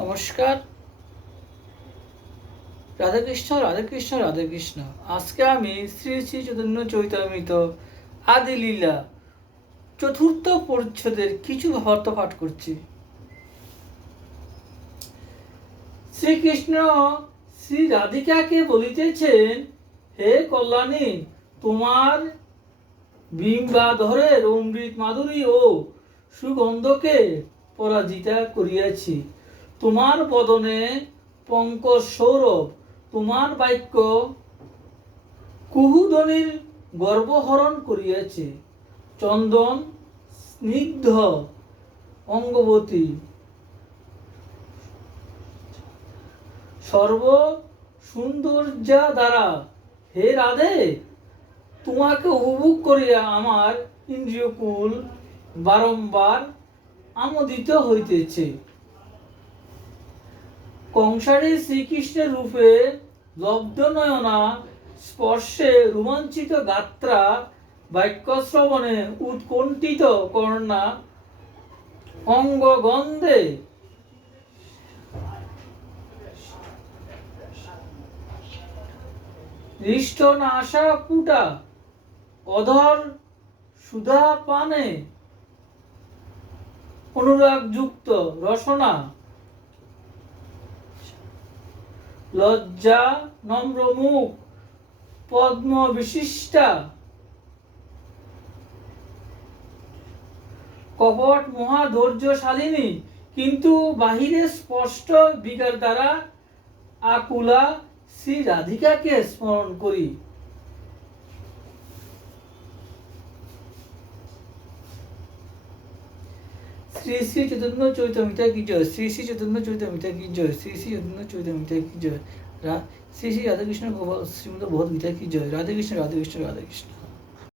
নমস্কার, রাধে কৃষ্ণ রাধে কৃষ্ণ রাধে কৃষ্ণ। আজকে আমি শ্রী শ্রী চৈতন্য চৈতামৃত আদি লীলা চতুর্থ পরিচ্ছদের কিছু ভাবার্থ পাঠ করছি। শ্রীকৃষ্ণ শ্রী রাধিকাকে বলিতেছেন, হে কল্যাণী, তোমার বিম্বাধরের অমৃত মাধুরী ও সুগন্ধকে পরাজিতা করিয়াছি। তোমার বদনে পঙ্কজ সৌরভ, তোমার বাক্য কুহুধ্বনির গর্বহরণ করিয়াছে। চন্দন স্নিগ্ধ অঙ্গবতী সর্ব সৌন্দর্যা দ্বারা, হে রাধে, তোমাকে উপভোগ করিয়া আমার ইন্দ্রিয়কুল বারংবার আমোদিত হইতেছে। কংসারী শ্রীকৃষ্ণের রূপে লব্ধ নয়না, স্পর্শে রোমাঞ্চিত গাত্রা, বাক্য শ্রবণে উৎকণ্ঠিত কর্ণা, অঙ্গগন্ধে হৃষ্ট নাসা পুটা, অধর সুধা পানে অনুরাগযুক্ত রসনা, লজ্জা নম্র মুখ পদ্ম বিশিষ্টা, কপট মহা ধৈর্যশালিনী, কিন্তু বাহিরে স্পষ্ট বিকার দ্বারা আকুলা শ্রী রাধিকাকে স্মরণ করি। শ্রী শ্রী চৈতন্য চৈতামৃতা কি জয়, শ্রী শ্রী চৈতন্য চৈতামৃতা কি জয়, শ্রী শ্রী চৈতন্য চৈতামৃতা কি জয়, শ্রী শ্রী রাধাকৃষ্ণ শ্রীমদ ভগবদ্গীতা কি জয়। রাধে কৃষ্ণ রাধে কৃষ্ণ রাধে কৃষ্ণ।